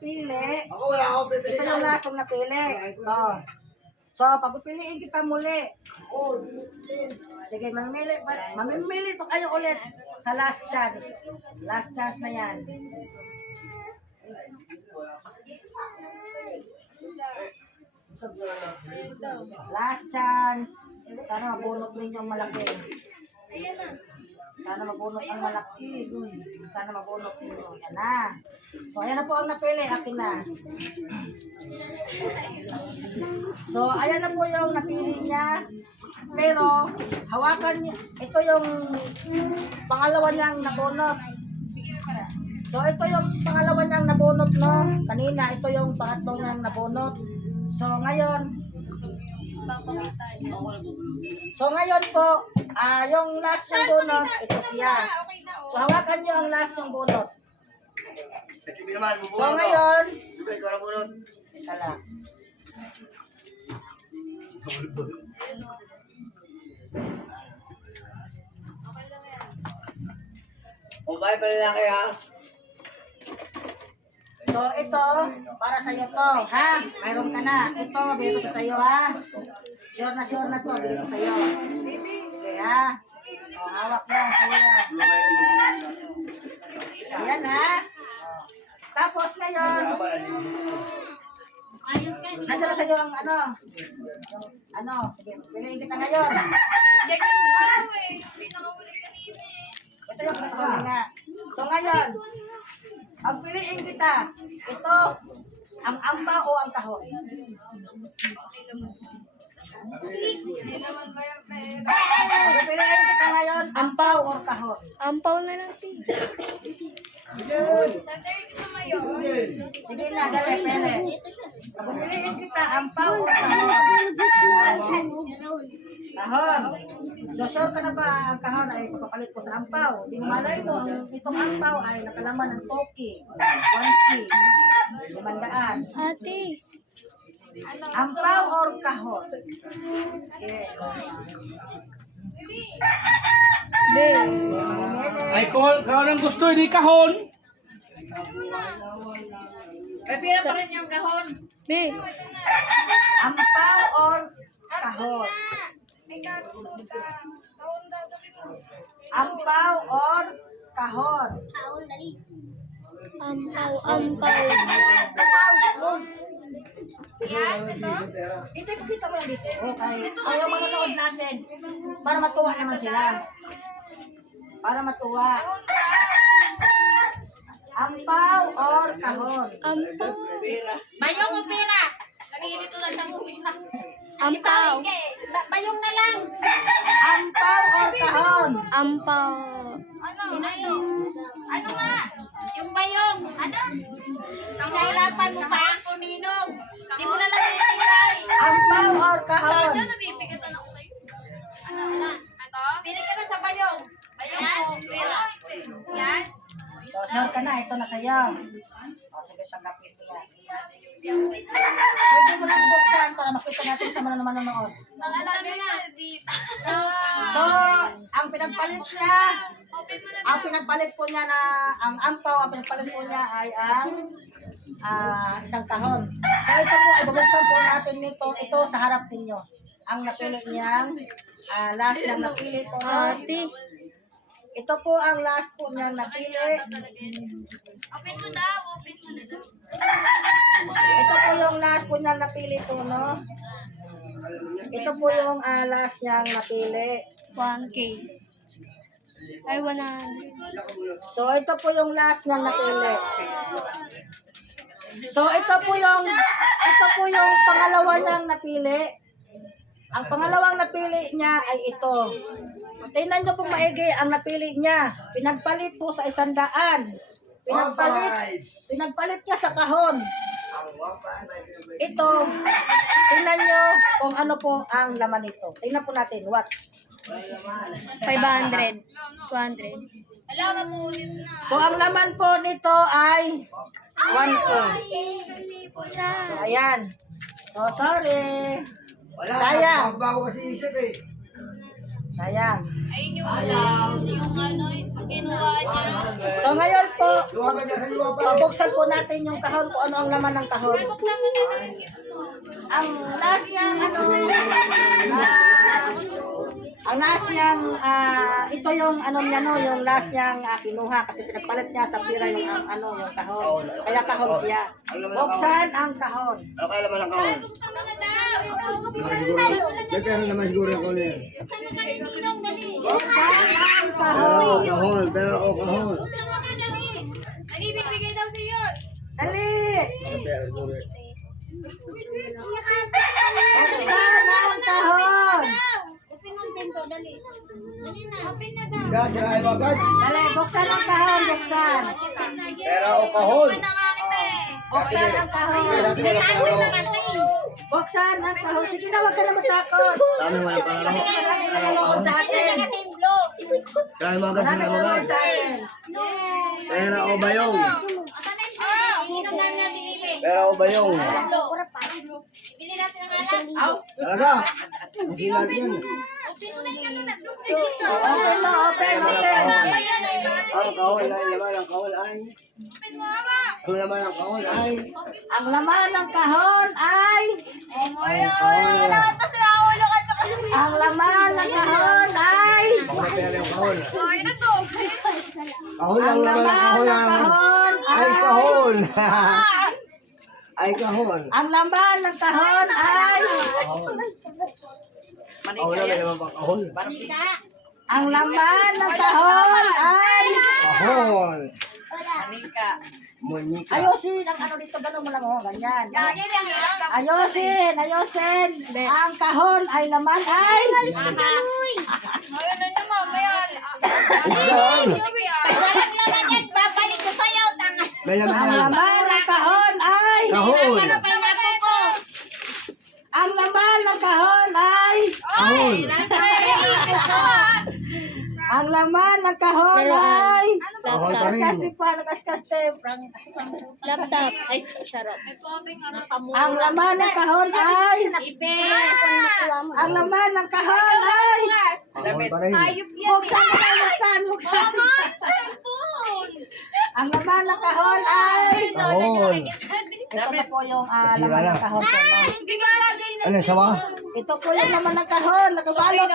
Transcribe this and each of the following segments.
pili. Ako wala akong pipili. Ito yung last mong napili. Oh. So, papipiliin kita muli. Sige, mamimili pa kayo ulit sa last chance. Last chance na yan. Last chance. Sana mabunot ninyo ang malaki. Sana mabunot ang malaki. Sana mabunot ninyo. Yan na. So, ayan na po ang napili. Akin na. So, ayan na po yung napili niya. Pero, hawakan niyo. Ito yung pangalawa niyang nabunot. So, ito yung pangalawa niyang nabunot, no? Kanina, ito yung pangatlo niyang nabunot. So, ngayon, po, yung last yung bunot, ito siya. So, hawakan niyo ang last yung bunot. So, ngayon, ito lang. O bye pala lang kaya. So, ito, para sa'yo to, ha? Mayroon ka na. Ito, bigay ko sa'yo, ha? Sure na to, bigay ko sa'yo. Okay, ha? O, hawak mo, sa'yo yan. Ayan, ha? O. Tapos ngayon, nandiyan na sa'yo ang ano? Yung, ano, sige, piliin kita ngayon. Ito yung pinakahuli nga. So, ngayon, ang piliin kita, ito, ang amba o ang kahon? Ang piliin kita ngayon, ampaw o kahon? Ampaw na lang, Ti. Sige na, dali, pili. Ang piliin kita, ampaw o kahon? Kahon. So, sure ka na ba ang kahon ay papapalit ko sa ampaw? Di mo malay mo, itong ampaw ay nakalaman ng toki, 1K, 500. Ate. Ampaw or kahon? Okay. Be. Ay, kung ang gusto, hindi kahon. Be. Ampaw or kahon? Ampaw or kahon? Ampaw, ampaw. Ito, kita mo yan dito. Okay. Ayaw manonood natin. Para matuwa naman sila. Para matuwa. Ampaw or kahon? Ampaw. Bayong o pera? Nagigilito lang sa movie na. Ampaw. Bayong na lang. Ampaw or kahon? Ampaw. Ano? Ano nga? Yung bayong. Ano? Kinahirapan mo pa ang puninong. Hindi mo na lang ibigay. Ampaw or kahon? Nabibigatan ako sa'yo. Ano na? Ito? Pili ka na sa bayong. Bayong o pera? Yan. So, sure ka na. Ito na sa'yo. O, sige, tanggapin ko yan. Pwede mo lang buksan para makita natin sa mga manonood. Pangalan mo na. Dito. So, ang pinagpalit niya, ang pinagpalit po niya na, ang ampaw, ang pinagpalit po niya ay ang isang kahon. So, ito po, ay bubuksan po natin nito, ito sa harap ninyo. Ang napili niyang, last na napili po na. Ate. Ito po ang last po niyang napili. Open mo daw. Open mo na daw. Ito po yung last po niyang napili po, no? Ito po yung last niyang napili. 1K. Ay, 100. So, ito po yung last niyang napili. So, ito po yung pangalawa niyang napili. Ang pangalawang napili niya ay ito. Tingnan niyo po maigi ang napili niya. Pinagpalit po sa 100. Pinagpalit niya sa kahon. Ito, tingnan niyo kung ano po ang laman nito. Tingnan po natin, watch. 500. 200. Alam na po ulit na. So, ang laman po nito ay 1K. So, ayan. So, sorry. Wala, Sayang. bago kasi isip eh. Sayang. Ayun yung ano, kinuha niya. So ngayon po, Luwagan niya sa iyo pa. pabuksan po natin yung kahon kung ano ang laman ng kahon. Buksan mo na yung gift mo. Ang last niyang ang last niyang ito yung ano niya no, yung last niyang kinuha kasi pinagpalit niya sa pira yung yung kahon. Kaya kahon siya. Buksan ang kahon. Ano kaya naman ang kahon? Buksan mo na daw. May pera naman siguro yung kahon niya. Buksan mo na yung Ninong, dali. Buksan ang Pero kahon. o kahon, pero o kahon. Buksan mo na, dali. Ay, ibibigay daw sa'yo. Dali. May pera siguro. Buksan ang kahon. Open ang pinto, dali. Dali na. Open na daw. Siya, sirahin mo agad. Dali, buksan ang kahon, buksan. Pera o kahon. Open na nga kita eh. Buksan ang kahon. Nalagoy na kasi. Buksan ang kahon. Sige na, huwag ka na matakot. Dami mo na pala. Kasi marami nanonood sa atin. Kasi yung blue. Sirahin mo agad, Marami sirahin mo nanonood agad. sa atin. Pera o bayong. Asan na yung blue? Inom namin natin, Bibi. Pera o bayong. Bili natin ang alat. Talaga. Ang silag yan. Open mo na yung ano na. Dito. Open mo, open, open. Ayan eh. Ang kahon ay laman ang kahon ay. Open mo nga. Ang laman ang kahon ay. Ang laman ng kahon ay... Lahat na sila ulo ka tsaka. Ang laman ng kahon ay... Baka may pera yung kahon. Ay, na to. Kahon lang Ang laman ang laman kahon ng lang. kahon Ay ay... kahon. Ay kahon. Ang laman ng kahon ay... Kahon. Kahon lang, may laman pang kahon. Ang laman ng kahon ay... Kahon. Monika. Ayusin ang ano dito, gano'n mo lang, oh, ganyan. Yan ang ilap. Ayusin, ayusin. Ang kahon ay laman ay... Ayun na naman, mayan. Yan. Walang laman yan, babalik ko sa'yo, tanga. May laman Ang yan. laman ng kahon ay... Kahon. Ano pa yung ako ko? Ang laman ng kahon ay... Kahon. Ang laman ng kahon ay... Kahon pa rin. Kaskaste pa, kaskaste. Laptop. Sarap. Ang laman ng kahon ay... Ibes. Ang laman ng kahon ay... Kahon pa rin. Ayop yan. Buksan ka na, buksan. Cellphone. Ang laman ng kahon ay... Kahon. Ito na po yung Nasira laman na. ng kahon po. No? Hindi ba lagay na? Ano, sawa? Ito po yung laman ng kahon. Nakabalot.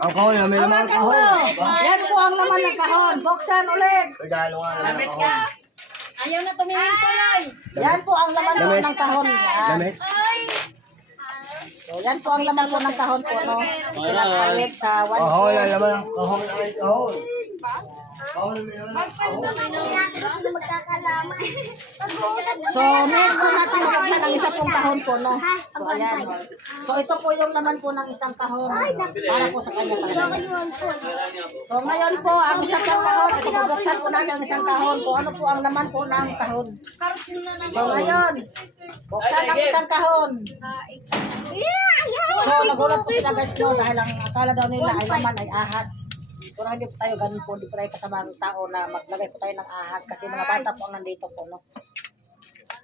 Ang kahon, may laman ang Hawakan mo. kahon. Yan po ang laman ng kahon. Buksan ulit. Regalo nga naman ang kahon. Ayaw na tumingin tuloy. Yan po ang laman po ng kahon. Yan. Damit. So, yan po ang laman po ng kahon po. No? Pinagpalit sa 1 Kahon, ang laman ang kahon ay kahon. Kahon, may laman ang kahon. So, next po natin buksan ang isa pong kahon po, no? So, ayan. So, ito po yung laman po ng isang kahon. Para po sa kanya talaga. So, ngayon po, ang isang kahon, ito po, buksan po natin ang isang kahon. Kung ano po ang laman po ng kahon. So, ngayon, buksan ang isang kahon. So, nagulat po sila guys, no? Dahil ang akala daw nila ay laman ay ahas. Pero hindi po tayo ganun po, hindi po tayo kasamang tao na maglagay po tayo ng ahas kasi mga bata po ang nandito po, no?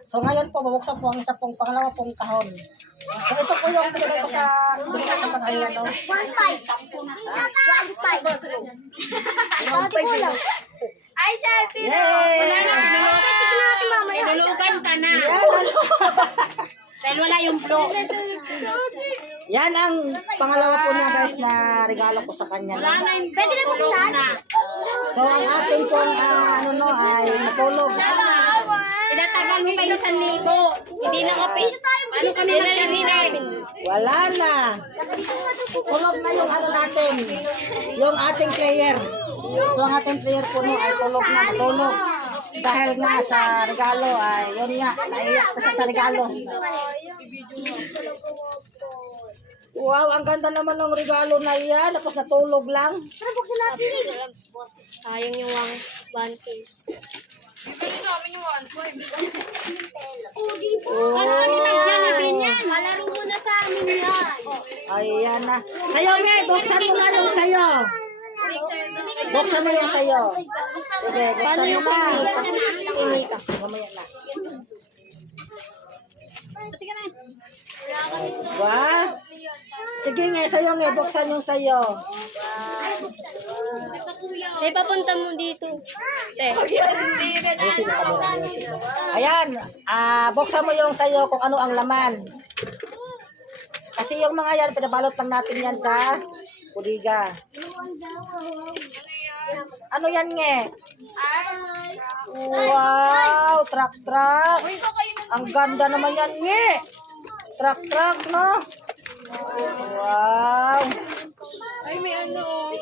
So ngayon po, bubuksan po ang isa pong pangalawa pong kahon. So ito po yung pinagay ko sa pag-ayan, no? 1.5. 1.5. Ay, siya, sino? Yay! Wala na. Inulugan ka na. Yan, Dahil wala yung blue. yan ang pangalawa po niya guys na regalo ko sa kanya. Wala No? na yung blue. Tulog na. So ang ating pong ay natulog. Tinatagal mo pa yung 1,000. Hindi na kape. Ano kami nalalinin? Wala na. Tulog na yung ano natin. Yung ating player. So ang ating player po no ay tulog na, natulog. Dahil nga sa regalo ay yun nga, naiyak ko siya sa regalo. Wow, ang ganda naman ng regalo na iyan. Tapos natulog lang. Sayang yung 1K. Malaro mo na sa amin yan. Ayan na. Sayo nga, buksan mo nga yung sayo. Buksan mo yung sayo. Sige, Paano buksan mo yung na. pimi? Pimi ka. Mamaya na. Pati ka na. Wow. Sige nga, sa'yo nga, buksan yung sa'yo. Te, papunta mo dito. Te. Ayusin mo camera, ayusin mo. Ayan, buksan mo yung sa'yo kung ano ang laman. Kasi yung mga yan, pinabalot lang natin yan sa budiga. Ano yan nge? Wow, truck. Ang ganda naman yan nge. Truck, no? Wow. Ay, may ano.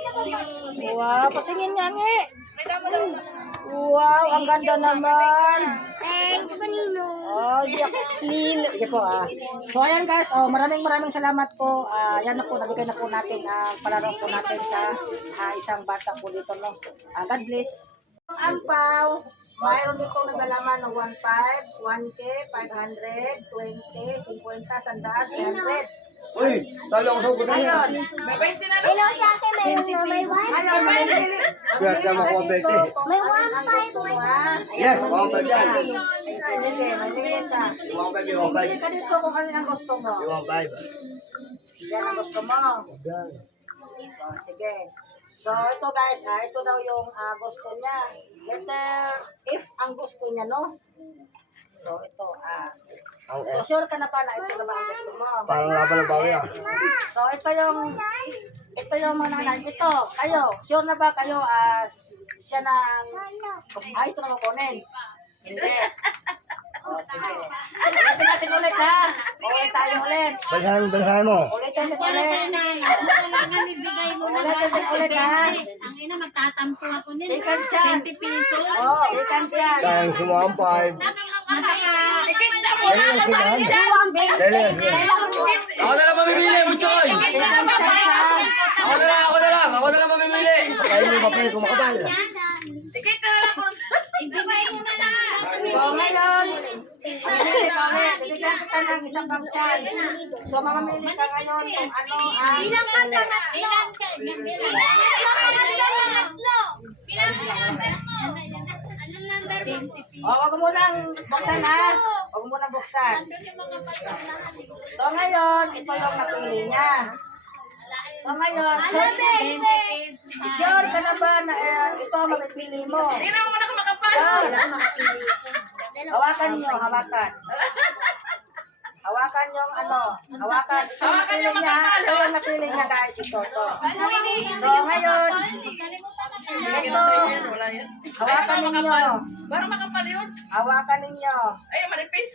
Wow, patingin nga nge. Wow, ang ganda naman. Thank you, Nino. Oh, yak. Nino. Sige po. So ayan guys, maraming salamat po. Yan na po, nabigay na po natin ang palaro po natin sa isang bata po dito. No? God bless. Ang ampaw, mayroon dito naglalaman ng 1.5, 1K, 500, 20, 50, 100, 300. Uy, talo ko sa ugot na yan. Ngayon, Hello, sa akin, meron na may one. ngayon, mamili. Kaya siya makuha 20. May Ang gusto mo, ha? Yes, mamili 1.5 ka. yan. Sige, mamili ka. 1.5, Mamili ka dito kung ano ang gusto mo. 1.5. Yan ang gusto mo. So, sige. So, ito guys, ito daw yung gusto niya. Letter F ang gusto niya, no? So, ito, so, sure ka na pa na ito na ba ang gusto mo? Parang laban ng bawi ah. So, ito yung mga ito, kayo, sure na ba kayo, siya na ang, ito na kukunin. Hindi. O, sige. Ulitin natin ulit, ha? Ulit tayo ulit. Balisahan mo. Ulitin natin ulit. Kailangan ibigay mo na. Ulitin natin ulit, ha? Ang ina, magtatampo ako nila. Second chance. 20 pesos. Oh, second chance. Sayang sumama 5. Dali lang sila. Dali lang sila. Ako na lang mamimili, Muchoy! Second chance, ha? Ako na lang mamimili! Pakain mo papel kung makapal. Ibigay mo na lang. So ngayon, mamili ka ulit. Bigyan kita ng isang pang chance. So mamamili ka ngayon kung ano ang Bilang ka na. Bilang ka. Bilang mo number mo. Anong number mo? wag mo munang buksan, ha? Wag mo munang buksan. So ngayon, ito yung napili niya. So ngayon, sure ka na ba na ito ang mapipili mo? Sure. Hawakan niyo, hawakan. Hawakan yung ano, hawakan. Ito yung napili niya, ito yung napili niya guys, ito to. So ngayon, ito, hawakan ninyo. Parang makapal yun. Hawakan ninyo. Ay, manipis.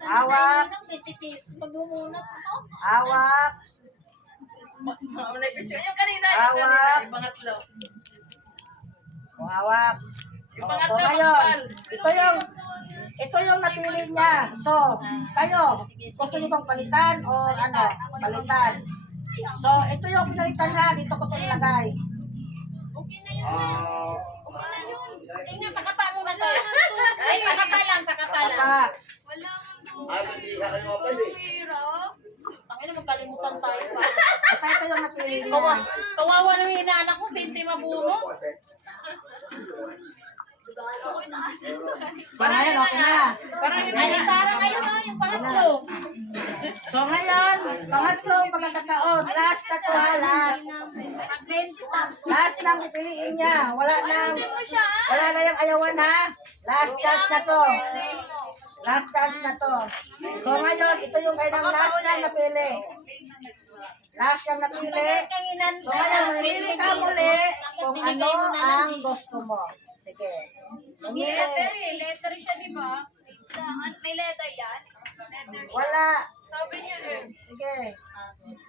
Hawak, Pagbumunot ako. hawak. Manipis yun. Yung kanina. Hawak. Yung pangatlo. Hawak. Yung So pangatlo, ngayon, makapal. ito yung napili niya. So, kayo, gusto niyo bang palitan o ano? Palitan. So, ito yung pinalitan ha. Dito ko ito nilagay. Tingnan, pakapa mo ba to? Ay, pakapa lang. Pa. Ay, hindi ka kayo makapal eh. Tangina, magkalimutan tayo pa. Basta ito yung napili niya. Kawawa na yung inaanak ko, 20 mabunot. So, ngayon, okay na. Ay, parang ayun na, yung pangatlo. So, ngayon, pangatlong pagkakataon. Last na to ha, last. Last nang pipiliin niya. Wala na yung ayawan ha. Last chance na to. Last chance na to. So ngayon, ito yung kailang last na napili. Last yung napili. So ngayon, mamili ka muli kung ano ang gusto mo. Sige. Mamili. Letter siya, di ba? May letter yan? Letter siya. Wala. Sabi niya eh. Sige.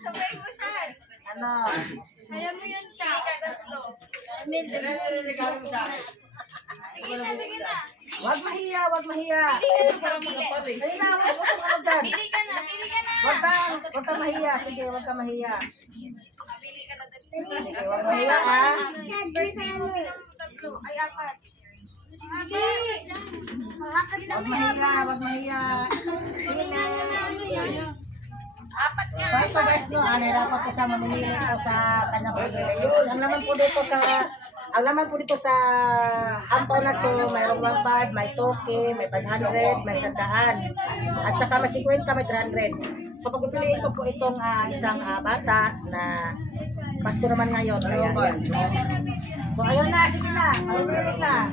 Sabay mo siya. Ano? Alam mo yun siya. Kagaslo. Sige na. Wag mahiya, wag mahiya. Pili. Ayun na, wag mo kung ano dyan. Pili ka na. Wag kang mahiya. Sige, wag kang mahiya. Pili ka na. Sige, wag mahiya ha. Birthday mo bilang tatlo. Ay, apat. Wag mahiya, wag mahiya. Pili. Apat nga. So ito guys, no, nahirapan ko siya mamimili ko sa kanyang pagkain. Kasi ang laman po dito sa ampaw na to, mayroong 1.5, may toke, may 500, may 100, at saka may 50, may 300. So pagpipiliin ko po itong isang bata na Pasko naman ngayon. Ayan, ayan. So ayun na, sige na, mamimili na.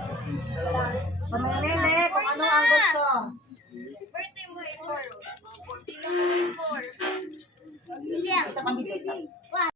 So mamimili kung ano ang gusto. Birthday mo, 4. Bigyan mo 4. Isa pang video, stop.